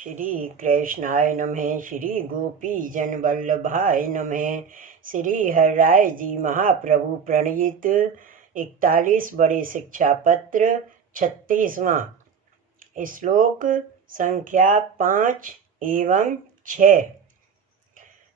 श्री कृष्णाय नमः। श्री गोपी जन वल्लभाय नमः। श्री हरराय जी महाप्रभु प्रणीत 41 बड़े शिक्षा पत्र 36वां श्लोक संख्या 5 एवं 6।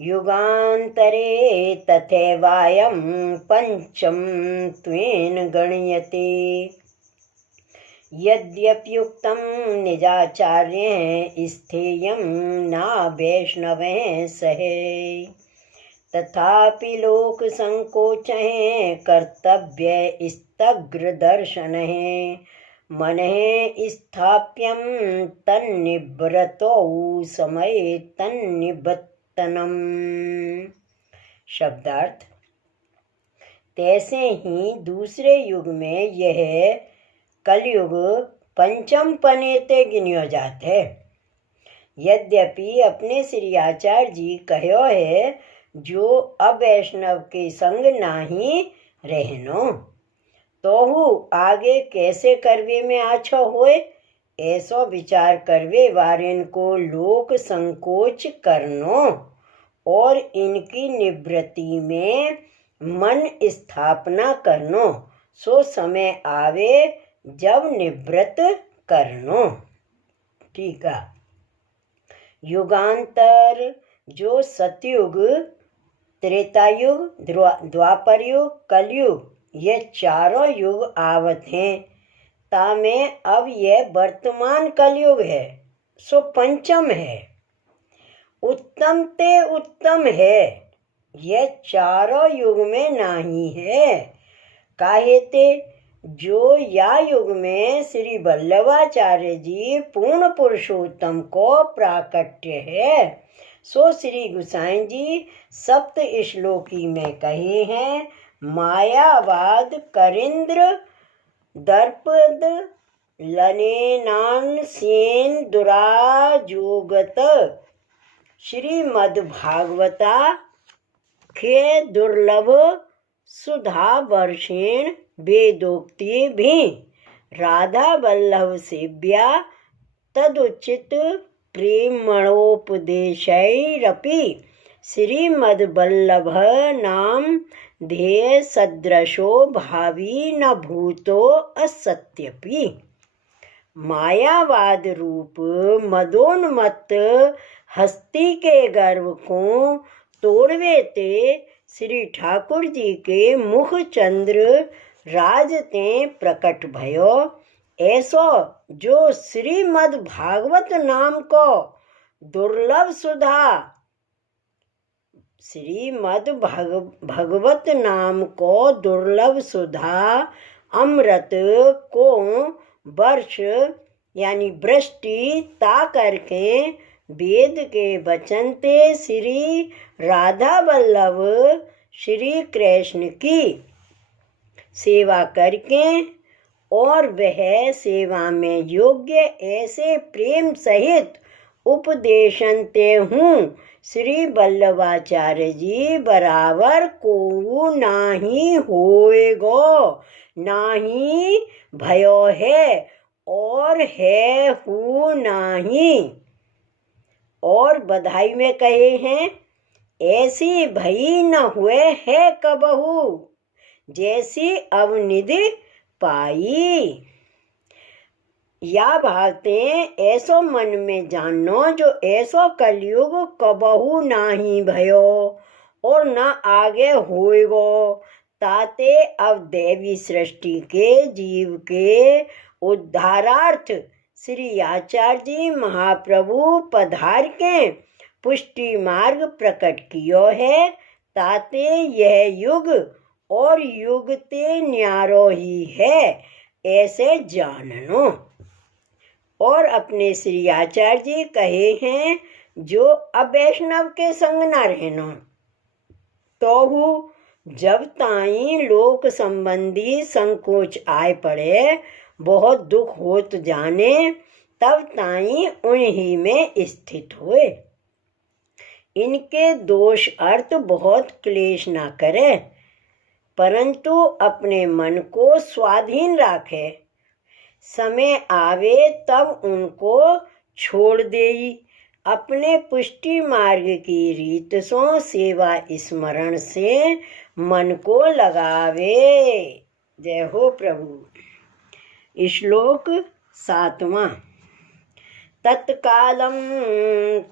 युगान्तरे तथैवायं पंचम त्वेन गण्यते यद्यप्युक्तं निजाचार्येण स्थेयं न वैष्णवेन सहे तथापि लोक संकोचः कर्तव्य स्तग्रदर्शनः मनः स्थाप्यं तन्निवृत्तौ समये तन्निबत्तनम्। शब्दार्थ। तैसे ही दूसरे युग में यह कलयुग पंचम पनेते गिनियो जात है। यद्यपि अपने श्री आचार्य जी कहो है जो अवैष्णव के संग नाही रहनो तोहु आगे कैसे करवे में आछो होए, ऐसो विचार करवे वारेन को लोक संकोच करनो और इनकी निवृत्ति में मन स्थापना करनो, सो समय आवे जब निवृत्त करनो। ठीक है। युगांतर जो सतयुग, त्रेतायुग, द्वापर युग, कलयुग ये चारों युग आवत हैं। तामें अब यह वर्तमान कलयुग है, सो पंचम है। उत्तम ते उत्तम है, यह चारों युग में नहीं है। काहे ते जो या युग में श्री वल्लभाचार्य जी पूर्ण पुरुषोत्तम को प्राकट्य है, सो श्री गोसाई जी सप्त श्लोकी में कहे हैं। मायावाद करिंद्र दर्पद लनेनान सेन दुराजोगत श्रीमद् भागवता के दुर्लभ सुधा वर्षेण वेदोक्ति भी राधा वल्लभ सेव्या तदुचित प्रेमणोपदेशैरपि श्रीमद्वल्लभ नाम ध्येय सदृशो भावी न भूतो असत्यपि। मायावाद रूप मदोन्मत्त हस्ती के गर्व को तोड़वे ते श्री ठाकुर जी के मुख चंद्र राजते प्रकट भयो। ऐसो जो श्रीमद् भागवत नाम को दुर्लभ सुधा, श्रीमद् भगवत नाम को दुर्लभ सुधा अमृत को वर्ष यानी वृष्टि ता करके वेद के वचन ते श्री राधा वल्लभ श्री कृष्ण की सेवा करके और वह सेवा में योग्य ऐसे प्रेम सहित उपदेशनते हूँ श्री वल्लभाचार्य जी बराबर को नाही होएगो, नाही भयो है और है हूँ नाही। और बधाई में कहे हैं, ऐसी भई न हुए है कबहू जैसी अवनिधि पाई। या भागते ऐसो मन में जानो जो ऐसो कलयुग कबहू नाही भयो और न आगे होएगो। ताते अब देवी सृष्टि के जीव के उद्धारार्थ श्री आचार्य जी महाप्रभु पधार के पुष्टि मार्ग प्रकट कियो है। ताते यह युग और युग ते न्यारो ही है, ऐसे जाननो। और अपने श्री आचार्य जी कहे हैं जो अवैष्णव के संग न रहनो तो जब ताई लोक संबंधी संकोच आए पड़े, बहुत दुख होत जाने, तब ताई उन्हीं में स्थित हुए। इनके दोष अर्थ बहुत क्लेश ना करे, परंतु अपने मन को स्वाधीन राखे। समय आवे तब उनको छोड़ देई। अपने पुष्टि मार्ग की रीत सो सेवा स्मरण से मन को लगावे। जय हो प्रभु। श्लोक 7वां। तत्कालं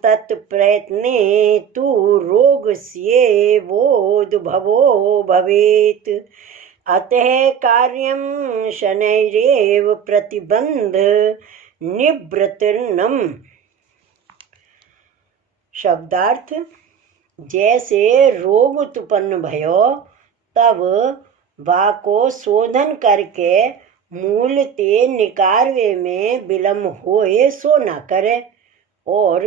तत्प्रयत्ने तु रोगस्येवोद्भवो भवेत्। अतः कार्यं शनैरेव प्रतिबंध निवृत्तिर्नम्। शब्दार्थ। जैसे रोग उत्पन्न भयो तब वाको शोधन करके मूल ते निकारवे में विलम्ब होए सो न करे और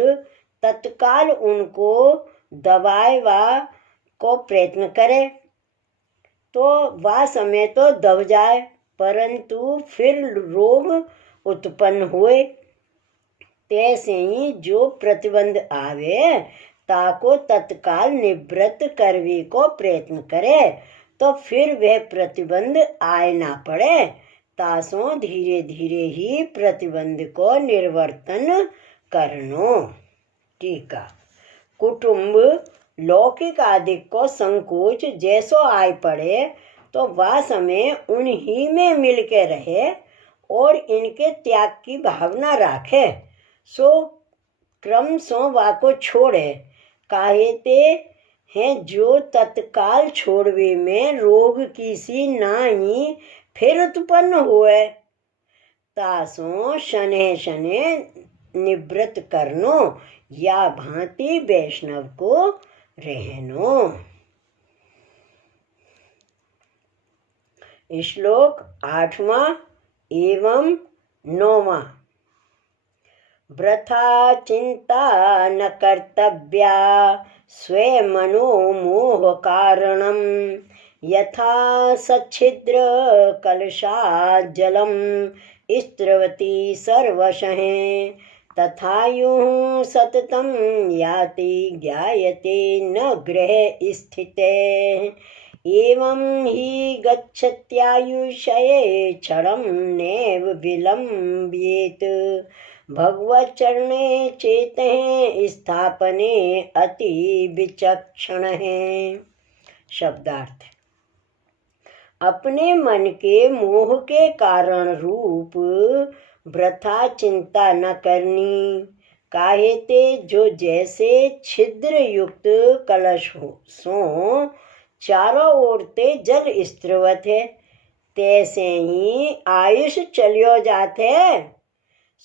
तत्काल उनको दबाए वा को प्रयत्न करे तो वह समय तो दब जाए, परंतु फिर रोग उत्पन्न हुए। तैसे ही जो प्रतिबंध आवे ताको तत्काल निवृत्त करने को प्रयत्न करे तो फिर वह प्रतिबंध आए ना पड़े। तासों धीरे धीरे ही प्रतिबंध को निर्वर्तन करनो। टीका। कुटुंब लौकिक आदि को संकोच जैसो आए पड़े तो वह समय उन्हीं में मिल के रहे और इनके त्याग की भावना राखे सो क्रम सो वाको छोड़े। काहेते हैं जो तत्काल छोड़वे में रोग किसी नाही फिर उत्पन्न हुए तासों शने शने निवृत्त करनो या भांति वैष्णव को रहनो। श्लोक 8वां एवं 9वां। वृथा चिंता न कर्तव्या स्वे मनो मोह कारणम यथा सच्छिद्र कलशा जलम स्त्रवती सर्वशः तथा यूं सततम याति ज्ञायते न गृहे स्थिते। एवं ही गच्छत्यायुषये क्षणं नैव विलम्बयेत् भगवच्चरणे चेतः स्थापने अति विचक्षण है। शब्दार्थ। अपने मन के मोह के कारण रूप वृथा चिंता न करनी। काहेते जो जैसे छिद्र युक्त कलश हो सो चारों ओर ते जल स्त्रवत है तैसे ही आयुष चलियो जाते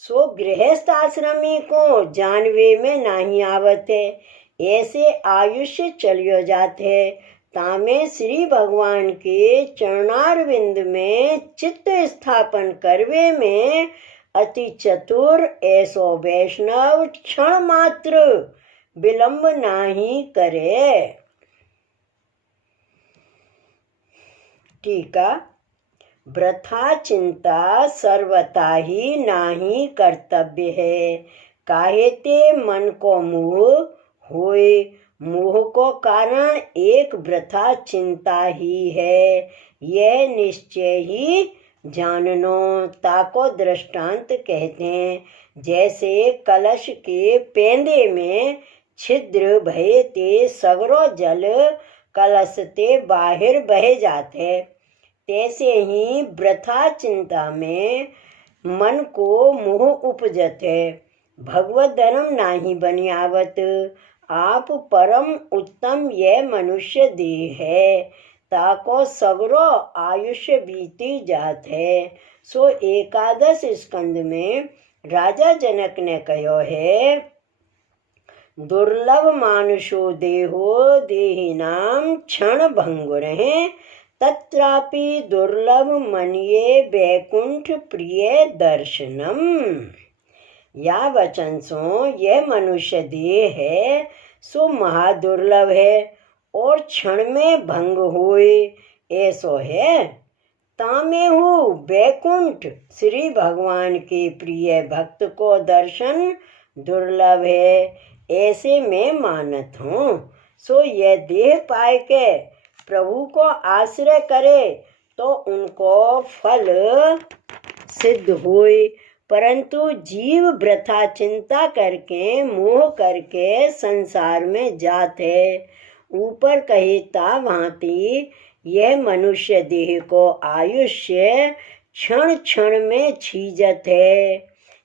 सो गृहस्थ आश्रमी को जानवे में नहीं आवत है। ऐसे आयुष्य चलियो जाते तामे श्री भगवान के चरणारविंद में चित्त स्थापन करवे में अति चतुर ऐसो वैष्णव क्षण मात्र विलंब नाही करे। टीका। वृथा चिंता सर्वथा ही नाही कर्तव्य है। काहेते मन को मोह होए मोह को कारण एक वृथा चिंता ही है यह निश्चय ही जाननो। ताको दृष्टांत कहते हैं जैसे कलश के पेंदे में छिद्र भये ते सगरो जल कलश ते बाहर बह जाते तैसे ही वृथा चिंता में मन को मोह उपजत है भगवत धर्म नाही बनियावत। आप परम उत्तम यह मनुष्य देह है ताको सगरो आयुष्य बीती जात है। सो एकादश स्कंद में राजा जनक ने कहो है दुर्लभ मानुषो देहो देहिनाम क्षण भंगुर है तत्रापि दुर्लभ मन्ये वैकुंठ प्रिय दर्शनम। या वचन सो यह मनुष्य देह है सो महादुर्लभ है और क्षण में भंग हुए ऐसो है। तामे हूँ वैकुंठ श्री भगवान के प्रिय भक्त को दर्शन दुर्लभ है ऐसे मैं मानत हूँ। सो यह देह पाए के प्रभु को आश्रय करे तो उनको फल सिद्ध होए परंतु जीव वृथा चिंता करके मोह करके संसार में जाते। ऊपर कही ता भांति यह मनुष्य देह को आयुष्य क्षण क्षण में छीजत है।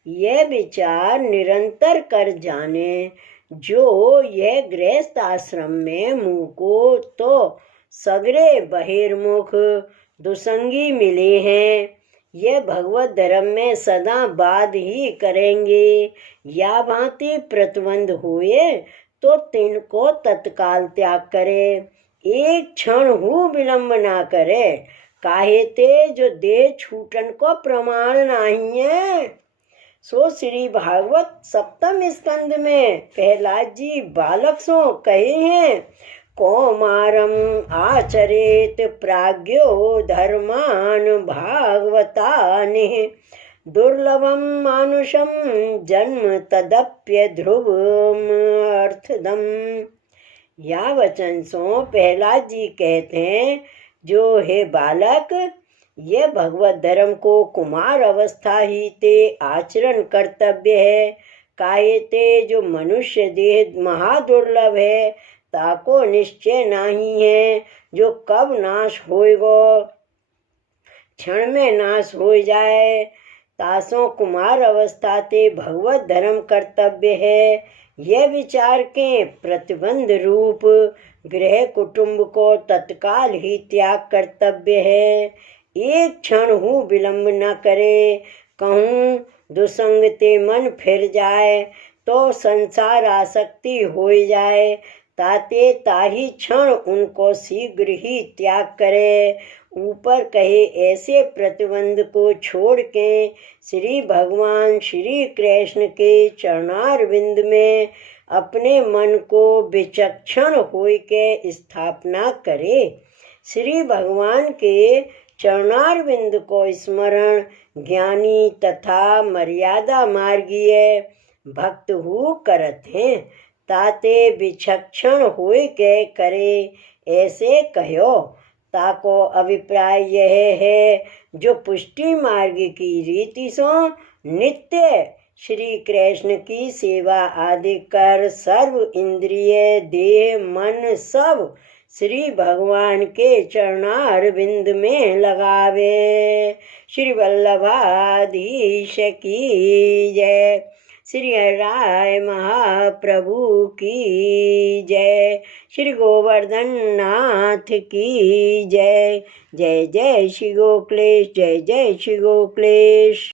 यह विचार निरंतर कर जाने जो यह गृहस्थ आश्रम में मुको तो सगरे बहिर्मुख दुसंगी मिले हैं। यह भगवत धर्म में सदा बाध ही करेंगे। या भांति प्रतिबंध हुए तो तिनको तत्काल त्याग करे, एक क्षण हु विलंब ना करे। काहे ते जो देह छूटन को प्रमाण नहीं है। सो श्री भागवत सप्तम स्कंद में प्रहलाद जी बालक सो कहे हैं, कौमारम आचरेत प्राज्ञो धर्मान भागवतानि दुर्लभम मानुषम जन्म तदप्य ध्रुवम अर्थदम। या वचन सो प्रहलाद जी कहते हैं, जो हे बालक, यह भगवत धर्म को कुमार अवस्था ही ते आचरण कर्तव्य है। काहे ते जो मनुष्य देह महादुर्लभ है, ताको निश्चय नहीं है जो कब नाश होएगो, क्षण में नाश हो जाए। तासों कुमार अवस्था ते भगवत धर्म कर्तव्य है। यह विचार के प्रतिबंध रूप गृह कुटुंब को तत्काल ही त्याग कर्तव्य है। एक क्षण हूँ विलंब न करे। कहूँ दुसंग ते मन फिर जाए तो संसार आसक्ति हो जाए, ताते ताही क्षण उनको शीघ्र ही त्याग करे। ऊपर कहे ऐसे प्रतिबंध को छोड़ के श्री भगवान श्री कृष्ण के चरणारविंद में अपने मन को विचक्षण होय के स्थापना करे। श्री भगवान के चरणारविंद को स्मरण ज्ञानी तथा मर्यादा मार्गीय भक्त हु करत हैं, ताते विचक्षण होय के करे ऐसे कहो। ताको अभिप्राय यह है, जो पुष्टि मार्ग की रीति सो नित्य श्री कृष्ण की सेवा आदि कर सर्व इंद्रिय देह मन सब श्री भगवान के चरणारविंद में लगावे। श्री वल्लभाधीश की जय। श्री राय महाप्रभु की जय। श्री गोवर्धन नाथ की जय। जय जय श्री गोकुलेश, जय जय श्री गोकुलेश।